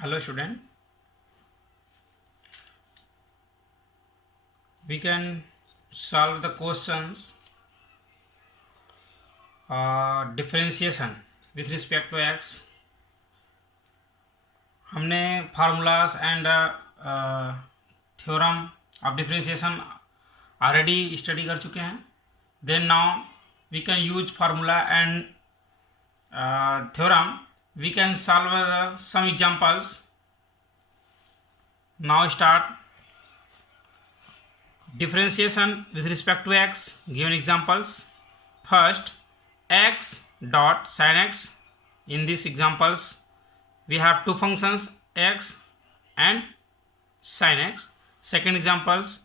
Hello student, we can solve the questions differentiation with respect to x. हमने formulas and theorem of differentiation already study कर चुके हैं. Then now we can use formula and theorem. We can solve some examples. Now start differentiation with respect to x. Given examples. First, x dot sin x. In these examples we have two functions, x and sin x. Second examples,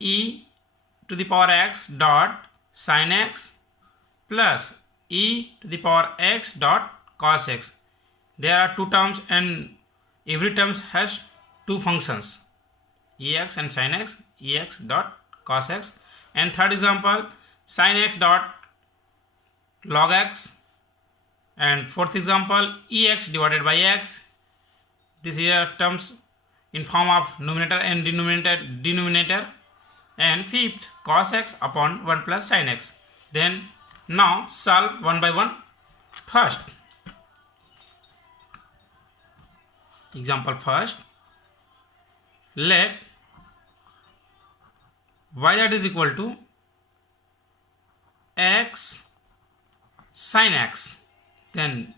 e to the power x dot sin x plus e to the power x dot cos x. There are two terms and every term has two functions, ex and sin x, ex dot cos x. And third example, sin x dot log x. And fourth example, ex divided by x. These are terms in form of numerator and denominator. And fifth, cos x upon 1 plus sin x. Then now solve one by one. First, example first, let y that is equal to x sin x. Then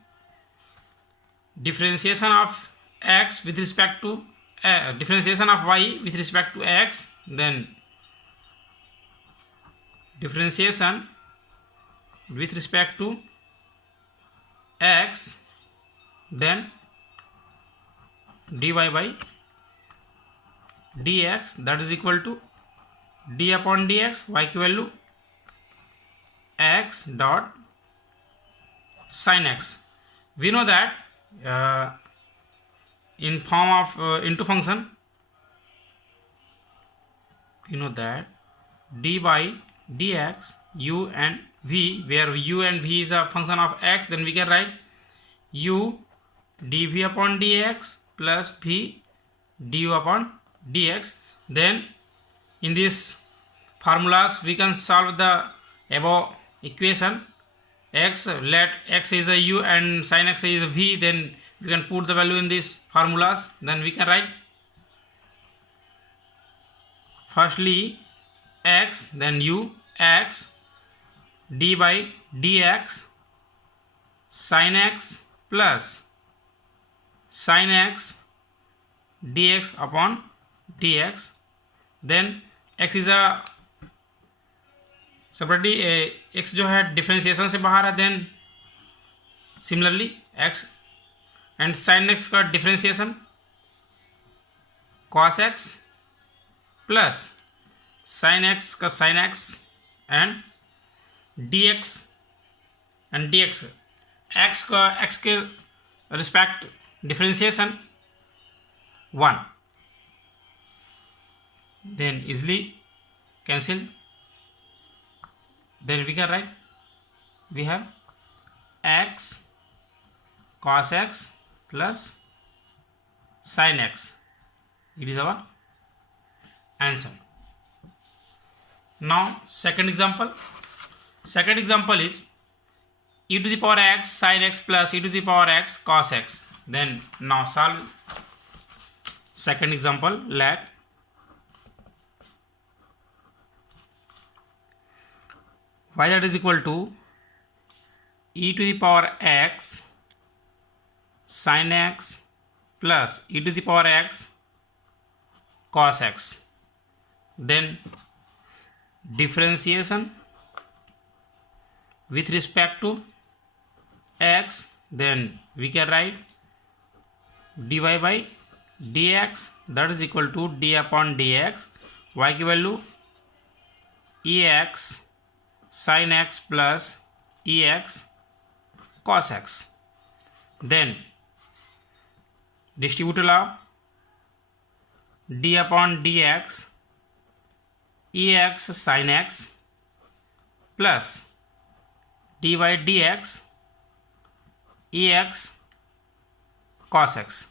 differentiation of x with respect to differentiation of y with respect to x. Then differentiation with respect to x. Then dy by dx, that is equal to d upon dx, y की value x dot sin x. We know that in form of into function, we know that d by dx u and v, where u and v is a function of x, then we can write u dv upon dx plus v du upon dx. Then in these formulas we can solve the above equation. X, let x is a u and sin x is a v, then we can put the value in these formulas. Then we can write firstly x, then u, x d by dx sin x plus sin x dx upon dx. Then x is a separately x जो है differentiation से बाहर है. Then similarly x and sin x का differentiation cos x plus sin x का sin x and dx and dx, x का x के respect differentiation 1. Then easily cancel. Then we can write, we have x cos x plus sin x. It is our answer. Now second example. Second example is e to the power x sin x plus e to the power x cos x. Then now solve second example. Let y that is equal to e to the power x sin x plus e to the power x cos x. Then differentiation with respect to x. Then we can write dy by dx, that is equal to d upon dx, y की value ex sin x plus ex cos x. Then distribute law, d upon dx ex sin x plus dy dx ex cos x.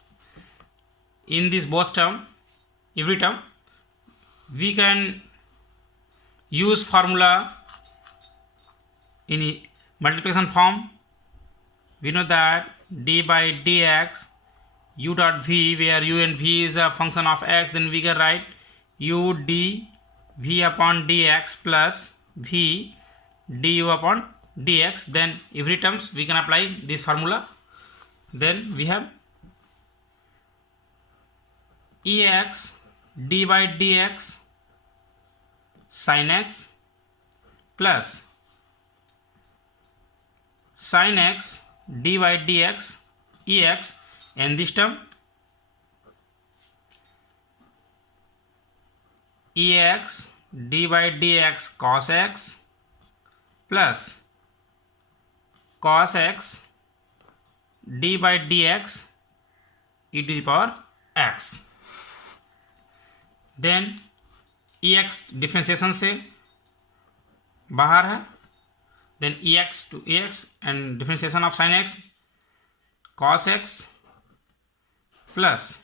in this both term, every term, we can use formula in multiplication form. We know that d by dx u dot v, where u and v is a function of x, then we can write u d v upon dx plus v du upon dx. Then every terms we can apply this formula. Then we have ex d by dx sin x plus sin x d by dx ex, and this term ex d by dx cos x plus cos x d by dx e to the power x. Then ex differentiation से बाहर है. Then ex to ex and differentiation of sin x cos x plus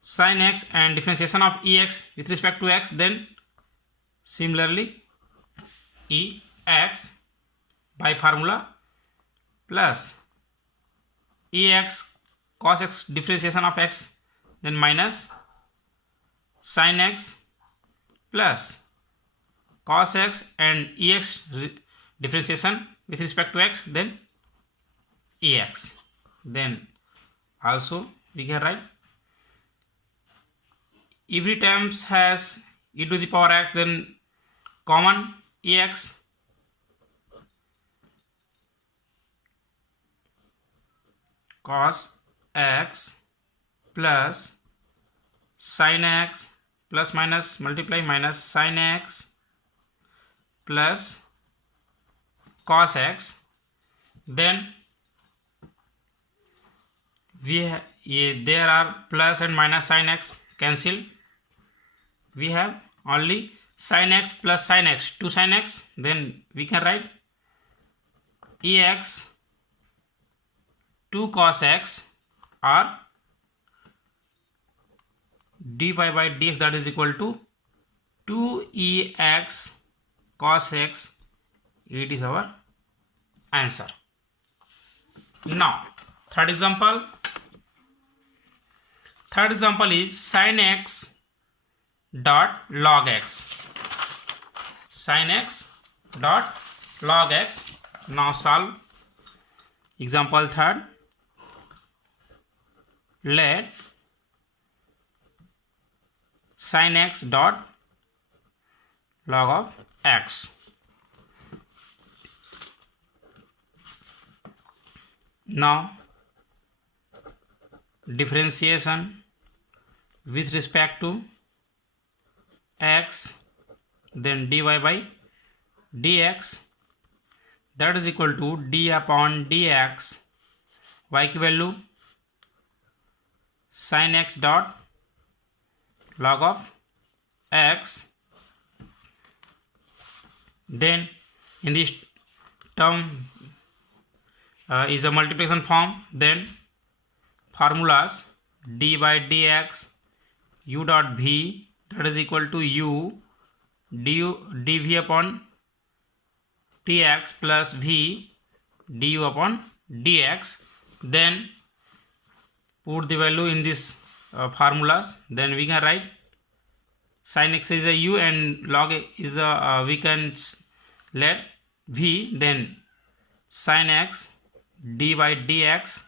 sin x and differentiation of ex with respect to x. Then similarly ex by formula plus ex cos x differentiation of x, then minus sin x plus cos x and ex differentiation with respect to x, then ex. Then also we can write every terms has e to the power x, then common ex cos x plus sin x plus minus multiply minus sin x plus cos x. Then there are plus and minus sin x cancel. We have only sin x plus sin x, 2 sin x. Then we can write ex 2 cos x or dy by dx, that is equal to 2ex cos x. It is our answer. Now third example is sin x dot log x. Sin x dot log x. Now solve example third. Let sin x dot log of x. Now differentiation with respect to x, then dy by dx, that is equal to d upon dx, y की value sin x dot log of x. Then in this term is a multiplication form. Then formulas d by dx u dot v, that is equal to u dv upon dx plus v du upon dx. Then put the value in this formulas. Then we can write sin x is a u and log is a we can let v. Then sin x d by dx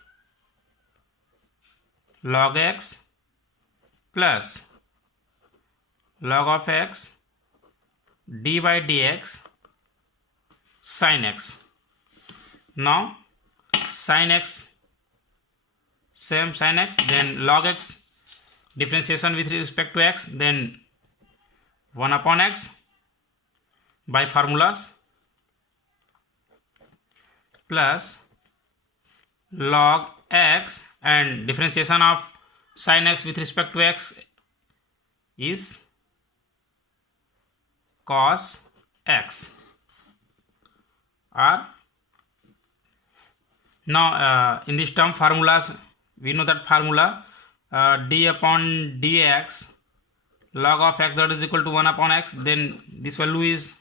log x plus log of x d by dx sin x. Now sin x same sin x, then log x differentiation with respect to x, then 1 upon x by formulas plus log x and differentiation of sin x with respect to x is cos x. Or now in this term formulas, we know that formula d upon dx log of x that is equal to 1 upon x, then this value is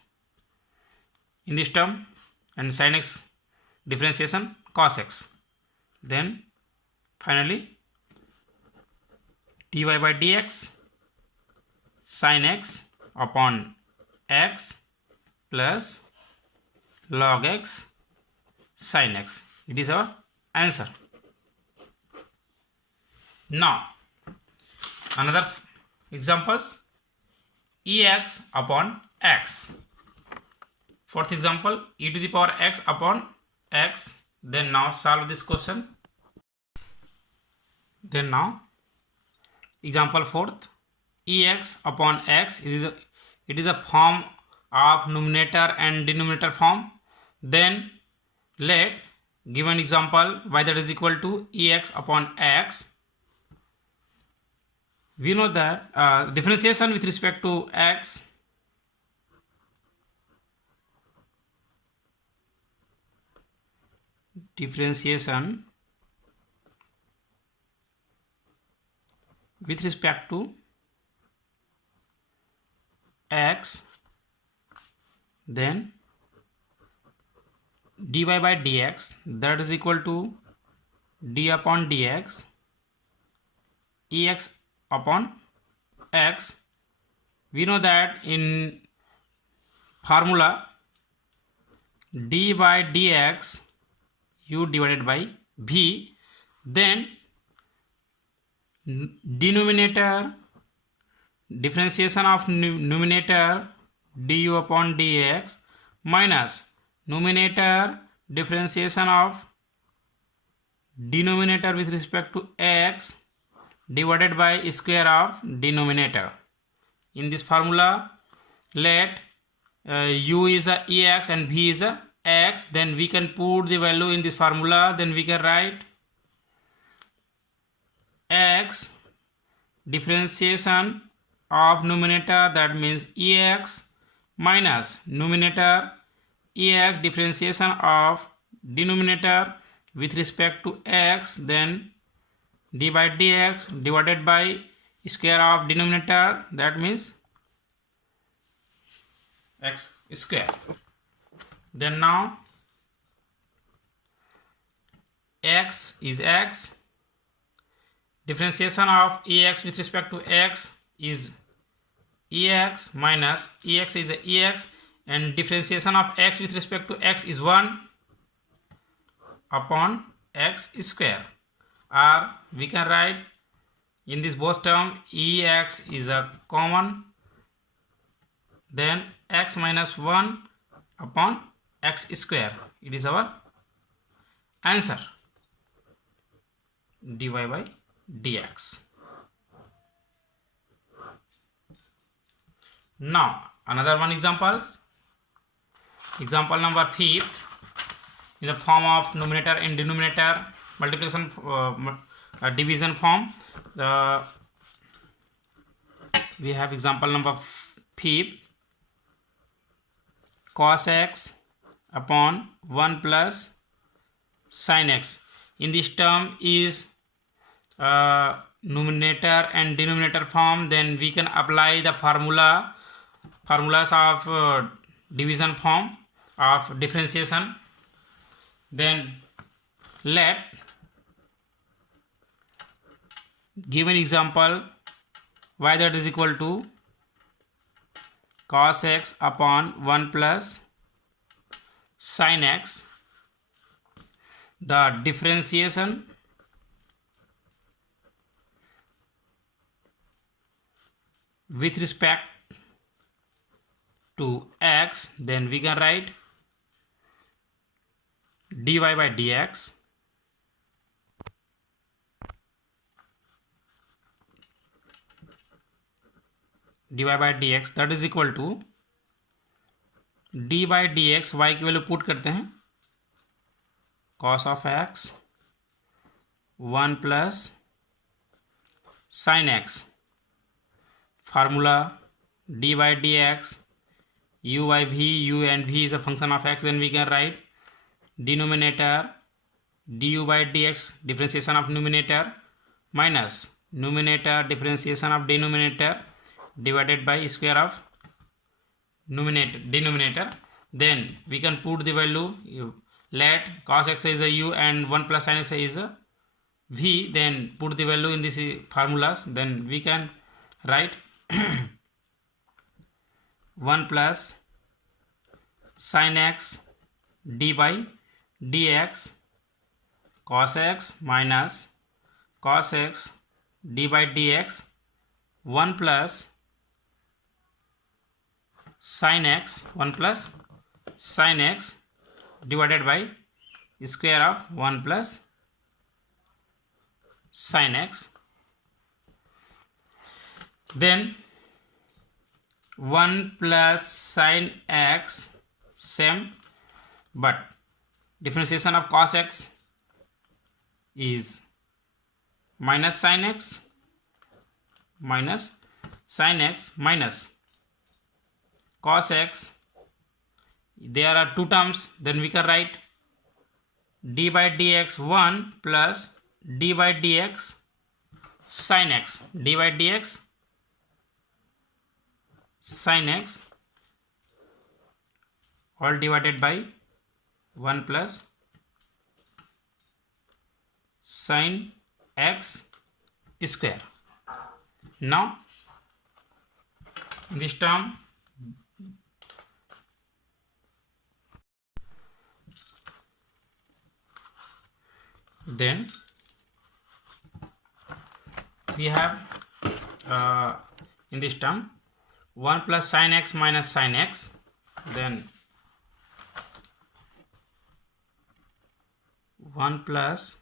in this term, and sin x differentiation cos x, then finally dy by dx sin x upon x plus log x sin x. It is our answer. Now another examples, ex upon x. Fourth example, e to the power x upon x. Then now solve this question. Then now example fourth, ex upon x, it is a form of numerator and denominator form. Then let given example y that is equal to ex upon x. We know that differentiation with respect to x differentiation with respect to x, then dy by dx that is equal to d upon dx ex upon x. We know that in formula d by dx u divided by v, then denominator differentiation of numerator du upon dx minus numerator differentiation of denominator with respect to x divided by square of denominator. In this formula let u is a ex and v is a x, then we can put the value in this formula, then we can write x differentiation of numerator, that means ex, minus numerator ex differentiation of denominator with respect to x, then d by dx divided by square of denominator, that means x square. Then now x is x, differentiation of ex with respect to x is ex minus ex is ex, and differentiation of x with respect to x is 1 upon x square, or we can write in this both term ex is a common, then x minus 1 upon x square. It is our answer, dy by dx. Now another one examples. Example number 5th, in the form of numerator and denominator multiplication division form. We have example number 5, cos x upon 1 plus sin x. In this term is numerator and denominator form, then we can apply the formulas of division form of differentiation. Then let given example y that is equal to cos x upon 1 plus sin x, the differentiation with respect to x, then we can write dy by dx that is equal to d by dx, y की value put करते हैं cos of x 1 plus sin x, formula d by dx u by v, u and v is a function of x, then we can write denominator du by dx differentiation of numerator minus numerator differentiation of denominator divided by square of denominator. Then we can put the value, let cos x is a u and 1 plus sin x is a v, then put the value in this formulas. Then we can write 1 plus sin x d by dx cos x minus cos x d by dx 1 plus sin x divided by square of 1 plus sin x. Then 1 plus sin x same, but differentiation of cos x is minus sin x minus cos x. There are two terms, then we can write d by dx 1 plus d by dx sin x, d by dx sin x all divided by 1 plus sin x square. Now this term then we have in this term 1 plus sin x minus sin x, then 1 plus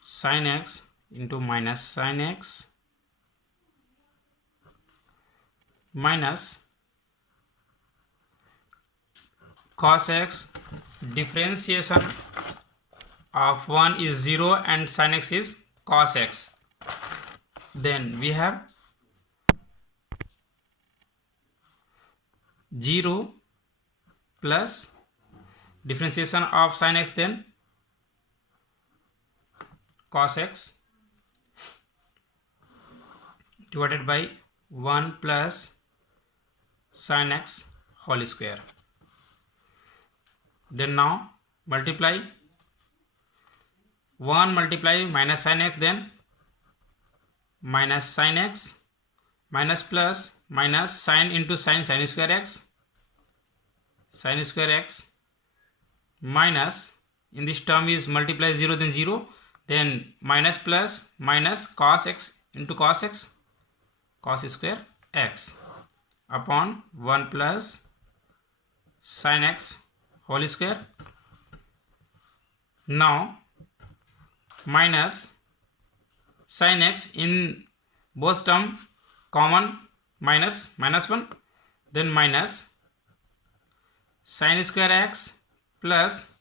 sin x into minus sin x minus cos x, differentiation of 1 is 0 and sin x is cos x. Then we have 0 plus differentiation of sin x, then cos x divided by 1 plus sin x whole square. Then now multiply 1 multiply minus sin x, then minus sin x minus plus minus sin into sin square x minus, in this term is multiply 0 then 0, then minus plus minus cos x into cos x cos square x upon 1 plus sin x whole square. Now minus sin x, in both term common minus 1, then minus sin square x plus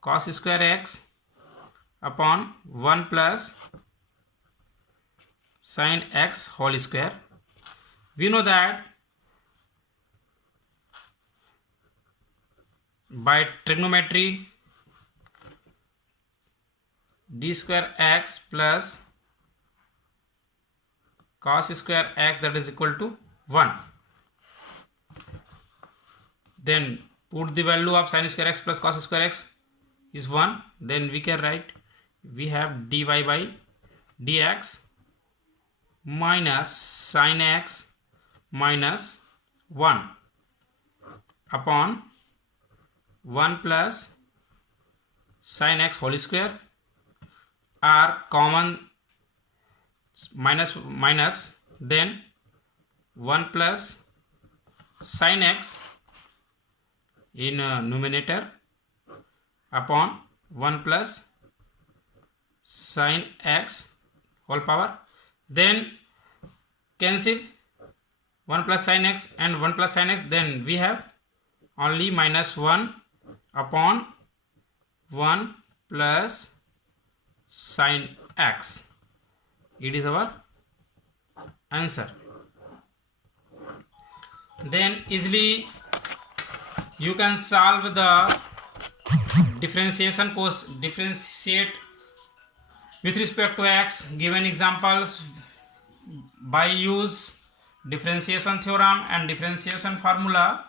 cos square x upon 1 plus sin x whole square. We know that by trigonometry d square x plus cos square x, that is equal to 1. Then put the value of sin square x plus cos square x is 1. Then we can write, we have dy by dx minus sin x minus 1 upon 1 plus sin x whole square, are common minus, then 1 plus sin x in numerator upon 1 plus sin x whole power, then cancel 1 plus sin x and 1 plus sin x, then we have only minus 1 upon 1 plus sin x. It is our answer. Then easily you can solve the differentiate with respect to x, given examples by use differentiation theorem and differentiation formula,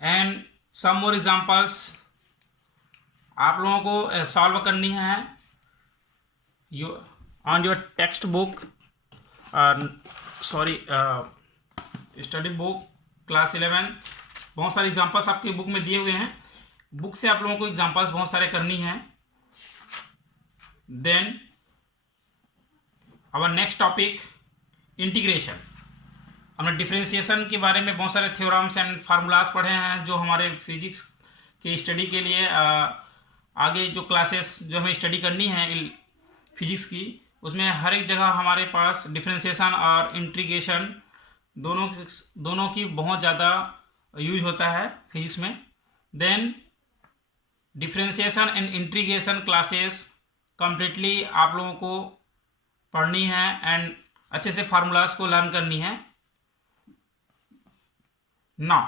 and some more examples आप लोगों को solve करनी है on your text book, sorry study book class 11। बहुत सारे examples आपके book में दिए हुए हैं, बुक से आप लोगों को एग्जांपल्स बहुत सारे करनी है। Then our next topic integration. हमने डिफरेंशिएशन के बारे में बहुत सारे थ्योरम्स एंड फार्मूलाज पढ़े हैं जो हमारे फिजिक्स के स्टडी के लिए आगे जो क्लासेस जो हमें स्टडी करनी है फिजिक्स की, उसमें हर एक जगह हमारे पास डिफरेंशिएशन और इंटीग्रेशन दोनों की बहुत ज़्यादा यूज होता है फिजिक्स में। Then differentiation and integration classes completely आप लोगों को पढ़नी है एंड अच्छे से फार्मूलाज को लर्न करनी है। Now